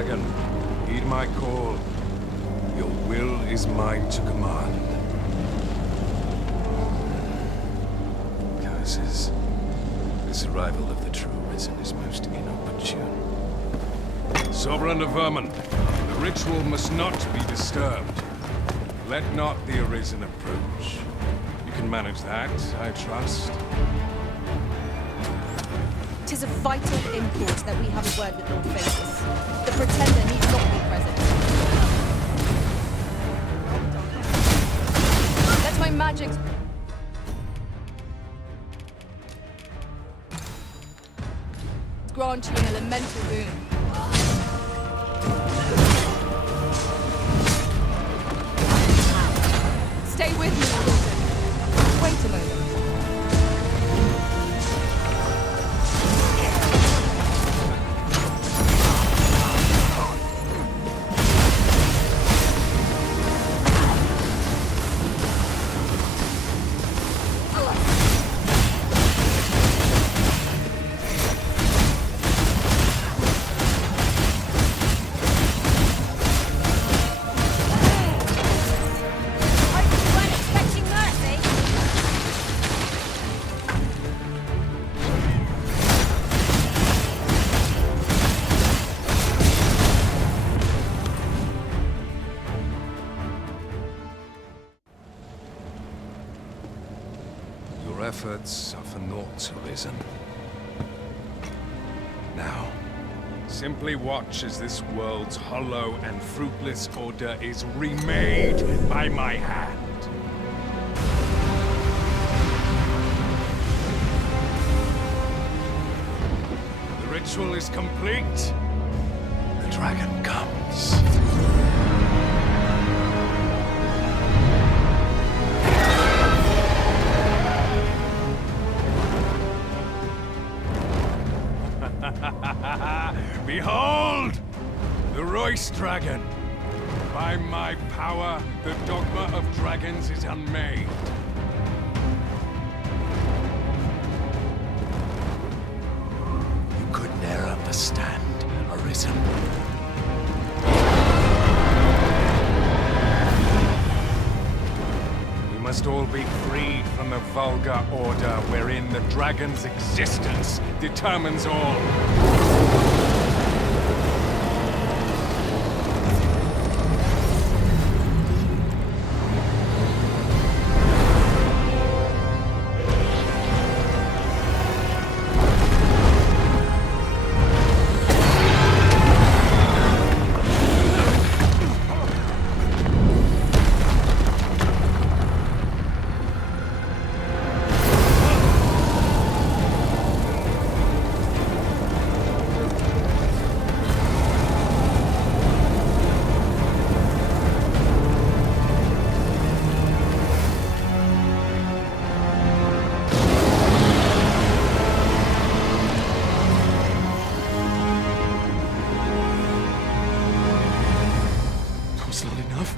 dragon, heed my call. Your will is mine to command. Curses. This arrival of the true Risen is most inopportune. Sovereign of Vermin, the ritual must not be disturbed. Let not the Arisen approach. You can manage that, I trust. Tis of vital import that we have a word with Lord Phasis. The Pretender need not be present. Let my magic... grant you an elemental boon. Stay with me, Wilson. Wait a moment. Your efforts are for naught, Arisen. Now, simply watch as this world's hollow and fruitless order is remade by my hand. The ritual is complete. The dragon comes. Behold! The Royce Dragon! By my power, the Dogma of Dragons is unmade. You could ne'er understand, Arisen. We must all be freed from the vulgar order wherein the dragon's existence determines all. Not enough.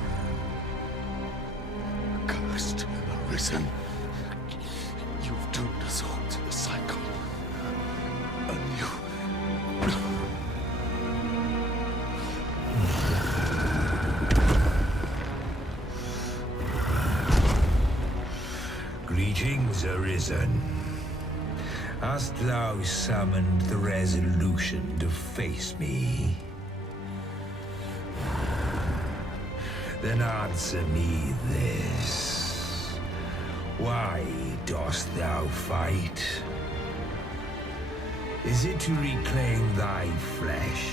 Cursed Arisen. You've doomed us all to the cycle. Anew. Greetings, Arisen. Hast thou summoned the resolution to face me? Then answer me this. Why dost thou fight? Is it to reclaim thy flesh,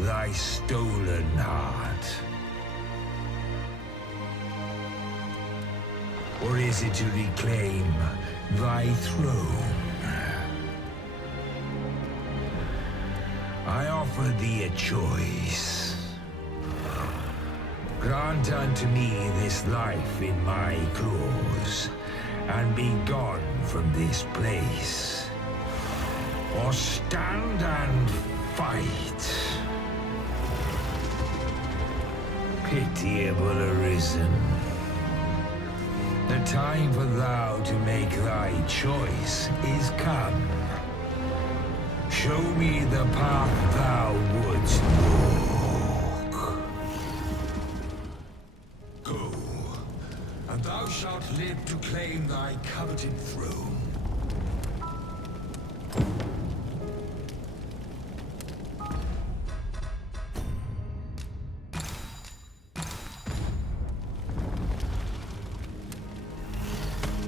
thy stolen heart? Or is it to reclaim thy throne? I offer thee a choice. Grant unto me this life in my claws, and be gone from this place. Or stand and fight. Pitiable Arisen. The time for thou to make thy choice is come. Show me the path thou wouldst walk. live to claim thy coveted throne.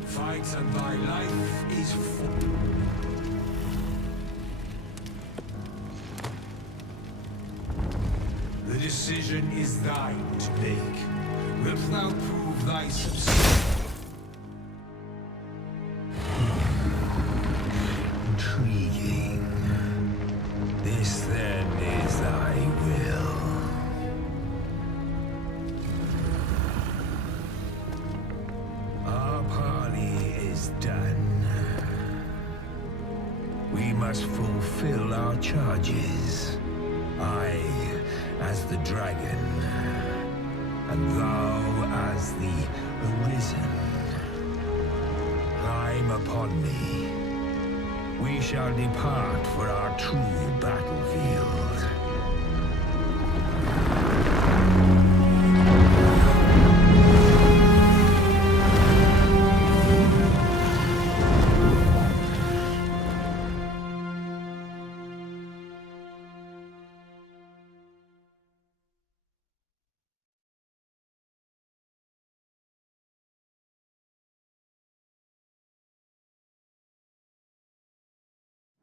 Fight and thy life is full. The decision is thine to make. Wilt thou prove thy substance? Intriguing. This then is thy will. Our parley is done. We must fulfill our charges. I as the dragon, and thou as the Arisen. Climb upon me. We shall depart for our true battlefield.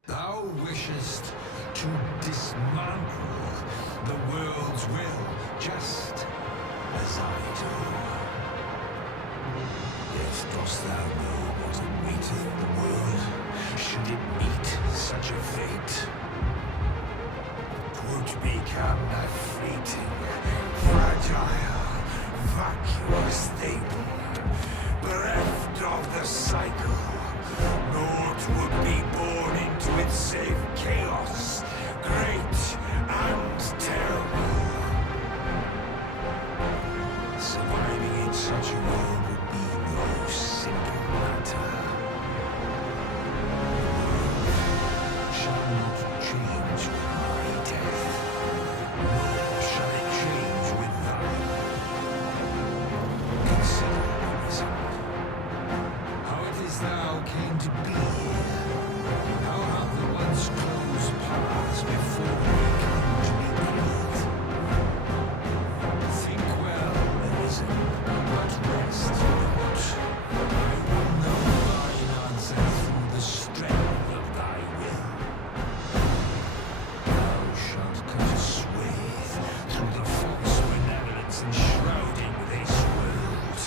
Thou wishest to dismantle the world's will, just as I do. Yet dost thou know what awaiteth the world, should it meet such a fate? 'Twould become a fleeting, fragile, vacuous thing, bereft of the cycle. Naught would be born into its save chaos, great and terrible. Surviving in such a world would be no simple matter. Shall not change with my death, nor shall it change with thine. Consider the reason. How it is thou came to be here. How have the once closed paths before we come to be great? Think well, Arisen, but rest not. I will know thine answer through the strength of thy will. Thou shalt cut a swathe through the false benevolence enshrouding this world.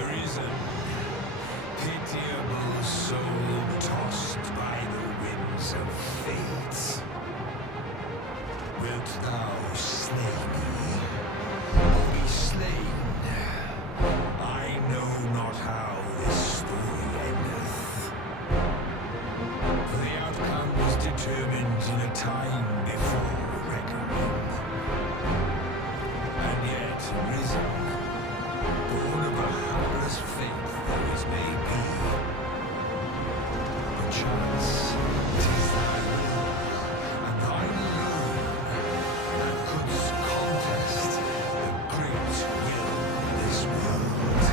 Arisen, pitiable soul tossed by the winds of fate. Wilt thou slay me, or be slain? I know not how this story endeth. For the outcome was determined in a time before reckoning. And yet, Arisen, born of a hapless faith though it may be, perchance 'tis thy will, and thine alone, that couldst contest the great will of this world.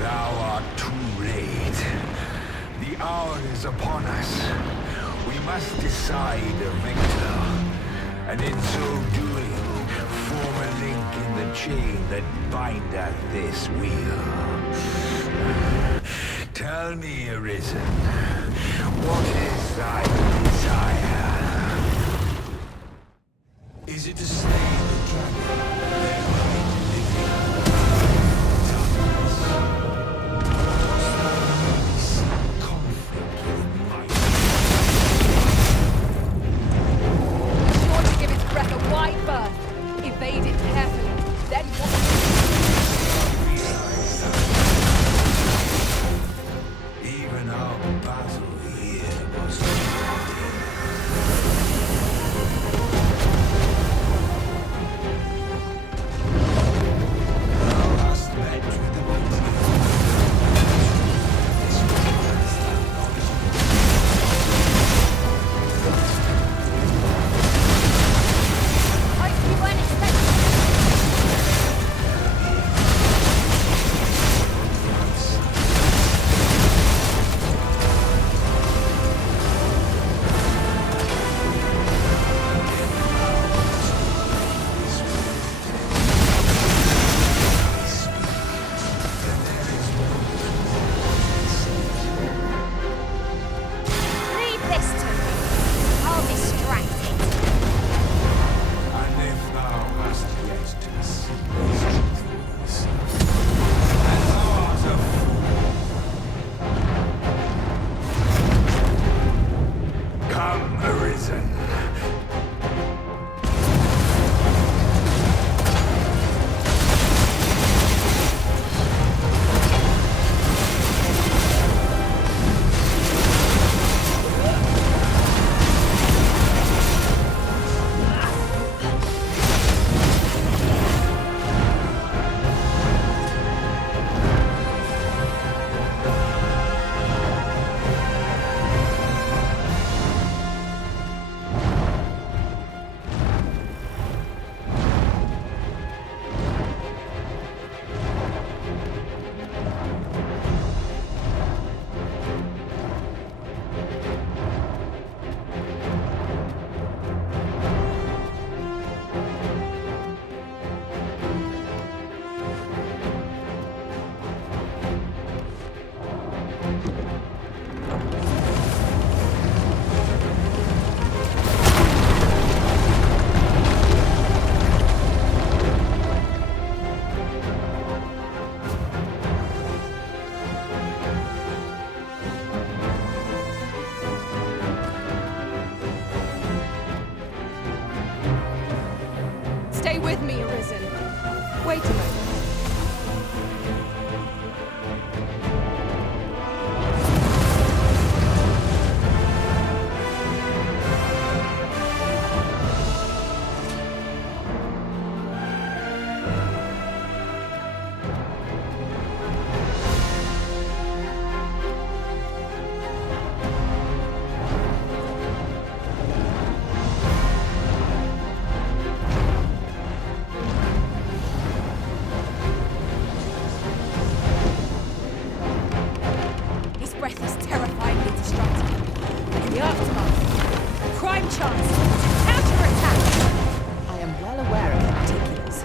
Thou art too late. The hour is upon us. We must decide a victor, and in so doing, form a link in the chain that bindeth this wheel. Tell me, Arisen, what is thy desire? Is it to slay the dragon, thereby living darkness? Dost thou really seek conflict with might? You want to give its breath a wide berth. Evade it carefully. Then what? Realize that even our battle here was The aftermath. A prime chance to counter-attack. I am well aware of the particulars.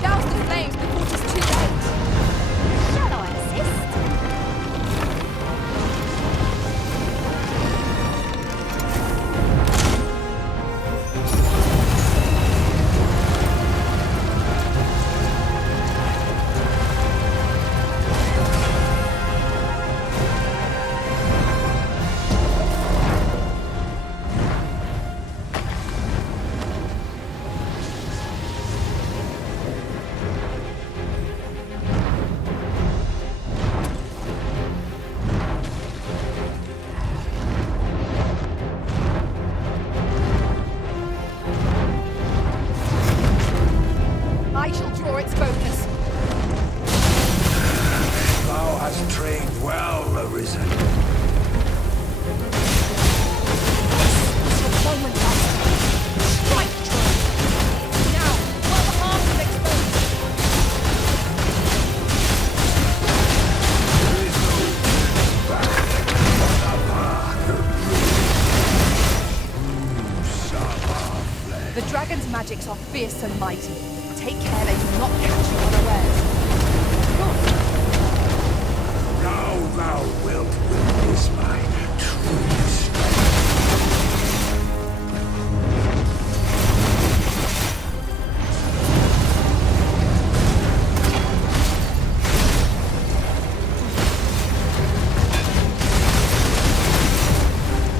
Douse the flames before it is too late. Shall I assist? I shall draw its focus. Thou hast trained well, Arisen. It's your moment, Master. Strike, Troy. Now, while the arms are exposed. There is no turning back on the path of ruin. Summer fled. The dragon's magics are fierce and mighty. Take care they do not catch you unawares. Now thou wilt witness my true strength.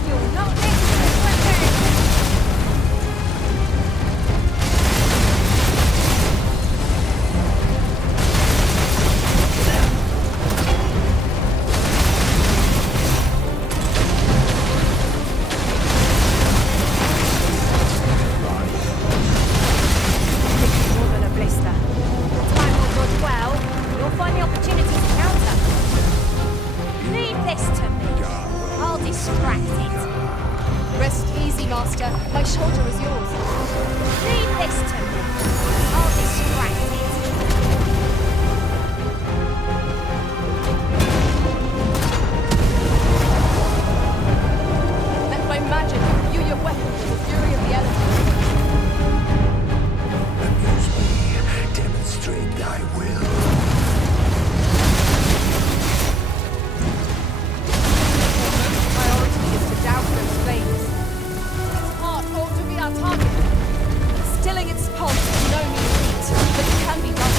You'll not miss this weapon! More than a blister. Time will go well. You'll find the opportunity to counter. Leave this to me. I'll distract it. Rest easy, Master. My shoulder is yours. Leave this to me. I'll distract it. Let my magic imbue your weapon with the fury of the elements. Amuse me. Demonstrate thy will. Priority is to douse those flames. Its heart ought to be our target. Stilling its pulse is no mean feat, but it can be done.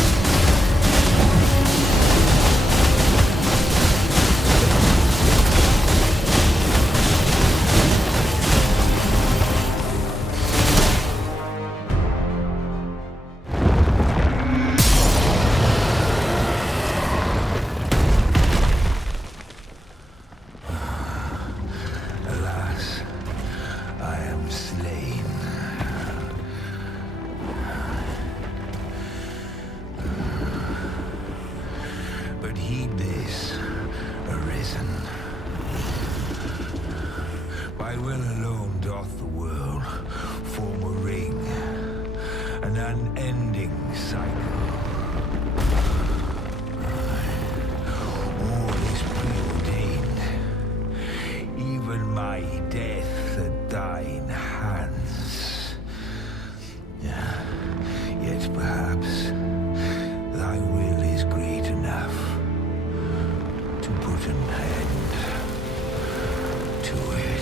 Alas, I am slain. But heed this, Arisen. By will alone doth the world form a ring, an unending cycle. All is preordained, even my death at thine hands. Yet perhaps thy will is great enough to put an end to it.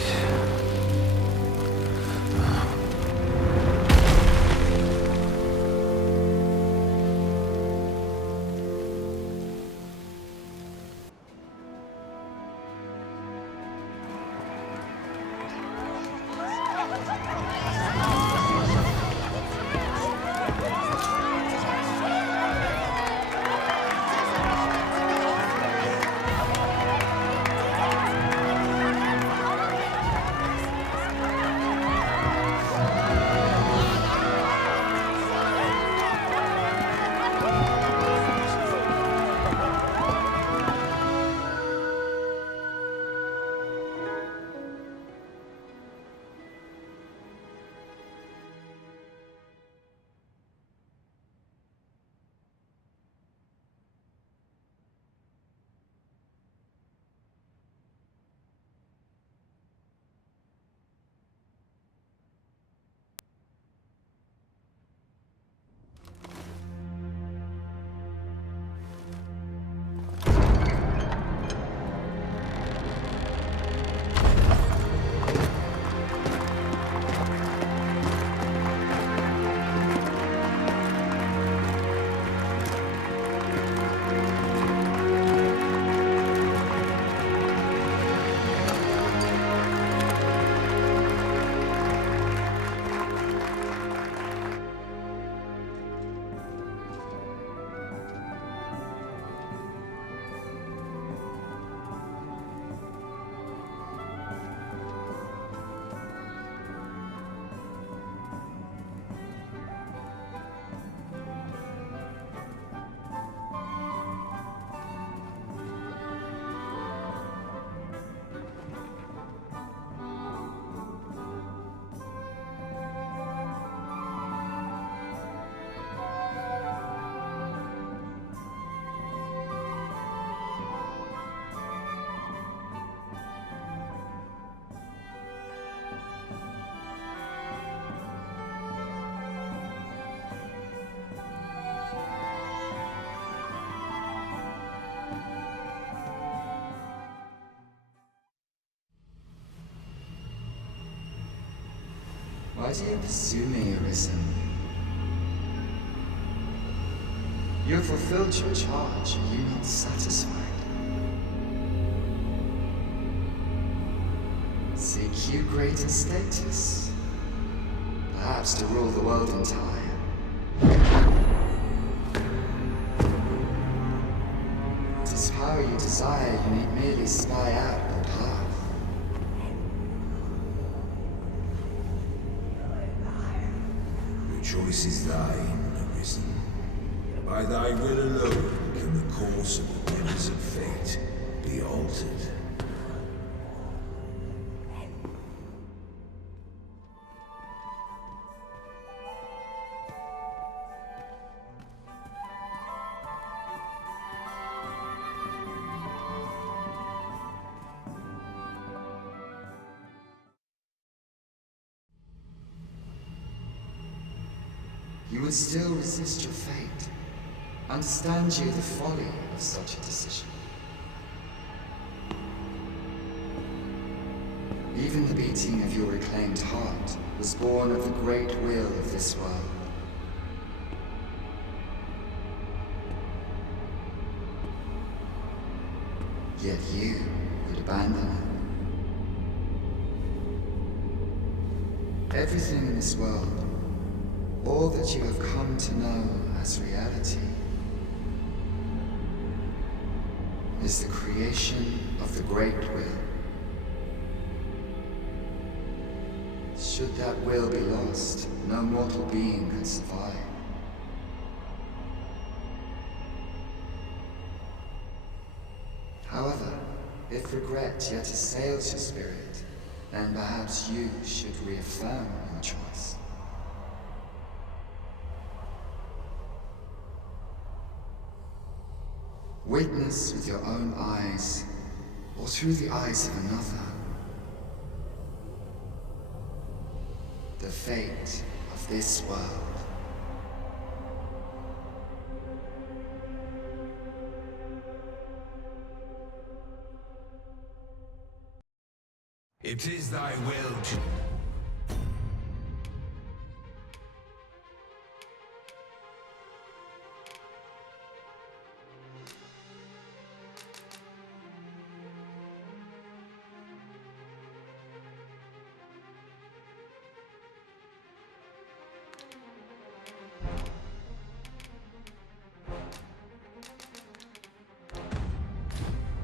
Why do you pursue me, Arisen? You have fulfilled your charge. Are you not satisfied? Seek you greater status? Perhaps to rule the world entire. It is power you desire, you need merely spy out the path. The choice is thine, Arisen. By thy will alone can the course of the winds of fate be altered. You would still resist your fate. Understand you the folly of such a decision. Even the beating of your reclaimed heart was born of the great will of this world. Yet you would abandon it. Everything in this world, all that you have come to know as reality, is the creation of the Great Will. Should that will be lost, no mortal being could survive. However, if regret yet assails your spirit, then perhaps you should reaffirm your choice. Witness with your own eyes, or through the eyes of another, the fate of this world. It is thy will to...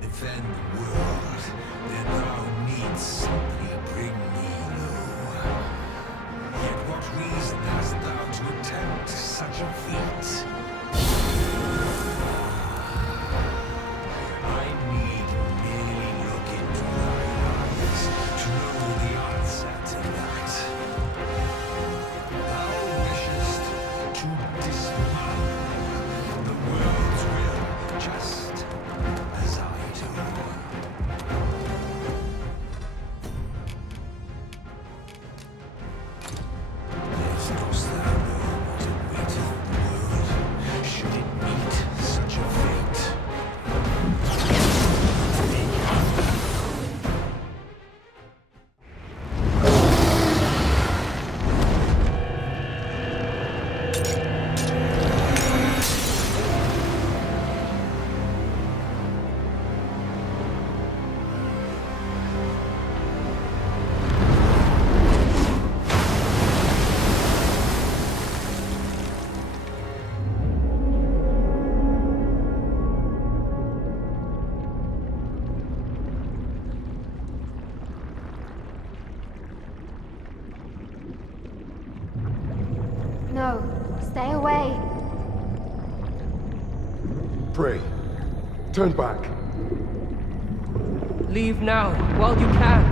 defend the world, then thou needst simply bring me low. Yet what reason hast thou to attempt such a feat? I need merely look into thy eyes to know the answer to that. Thou wishest to dismantle the world's will just as I do. Therefore dost thou know what awaiteth the world, should it meet such a fate. No, stay away. Pray. Turn back. Leave now, while you can.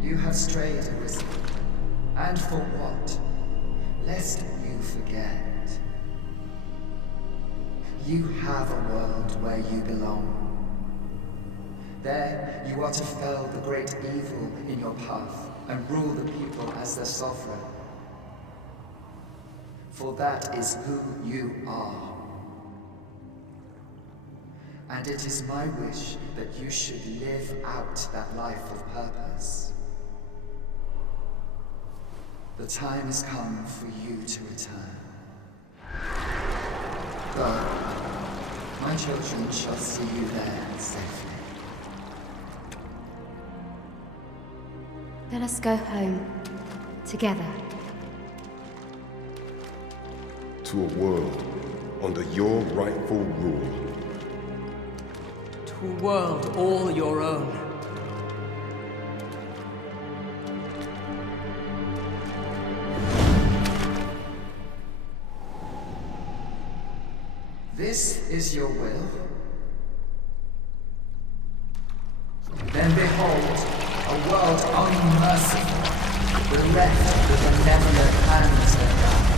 You have strayed, Arisen. And for what? Lest you forget. You have a world where you belong. There, you are to fell the great evil in your path, and rule the people as their sovereign. For that is who you are. And it is my wish that you should live out that life of purpose. The time has come for you to return. Go. My children shall see you there safely. Let us go home. Together. To a world under your rightful rule. To a world all your own. This is your will? Then behold, a world unmerciful, bereft with benevolent hands and guides.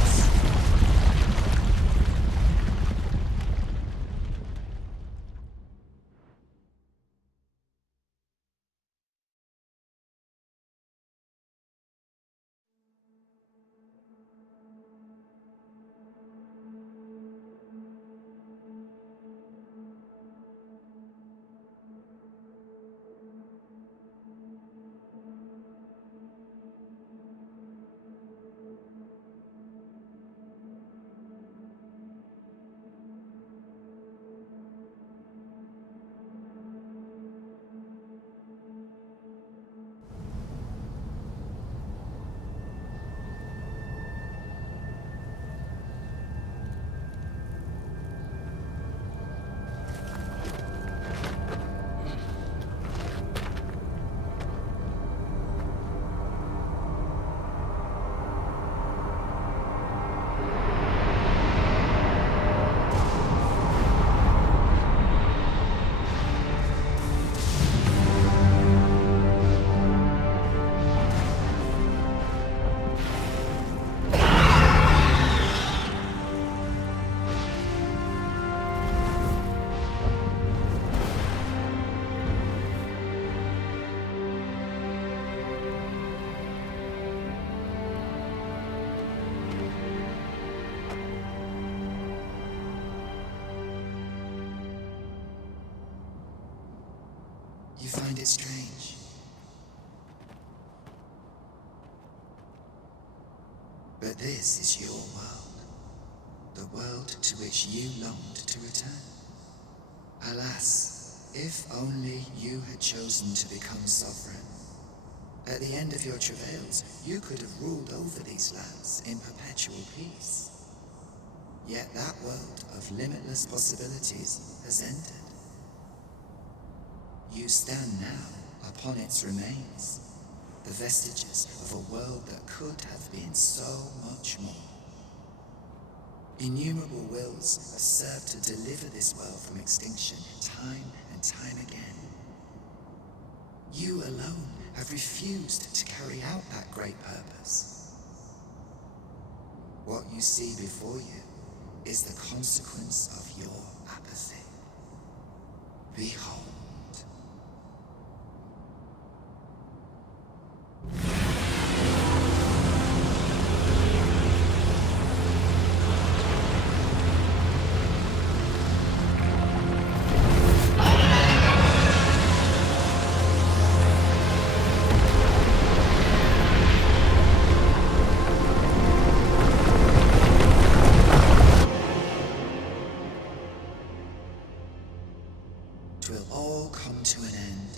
You find it strange. But this is your world. The world to which you longed to return. Alas, if only you had chosen to become sovereign. At the end of your travails, you could have ruled over these lands in perpetual peace. Yet that world of limitless possibilities has ended. You stand now upon its remains, the vestiges of a world that could have been so much more. Innumerable wills have served to deliver this world from extinction time and time again. You alone have refused to carry out that great purpose. What you see before you is the consequence of your apathy. Behold. Will all come to an end.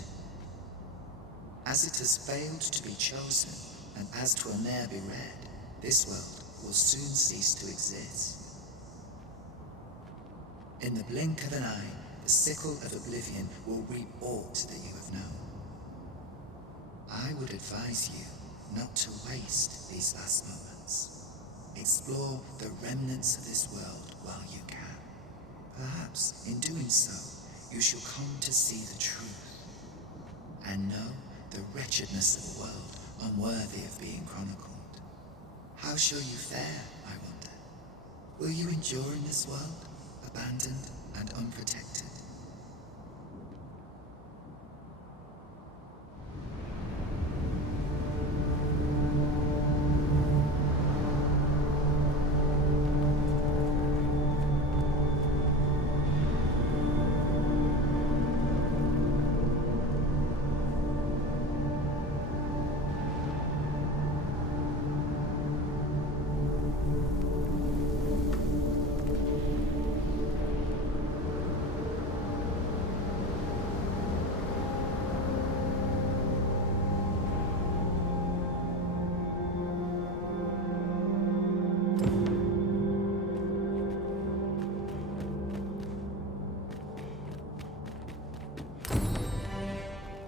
As it has failed to be chosen, and as 'twill ne'er be read, this world will soon cease to exist. In the blink of an eye, the sickle of oblivion will reap aught that you have known. I would advise you not to waste these last moments. Explore the remnants of this world while you can. Perhaps, in doing so, you shall come to see the truth, and know the wretchedness of a world unworthy of being chronicled. How shall you fare, I wonder? Will you endure in this world, abandoned and unprotected?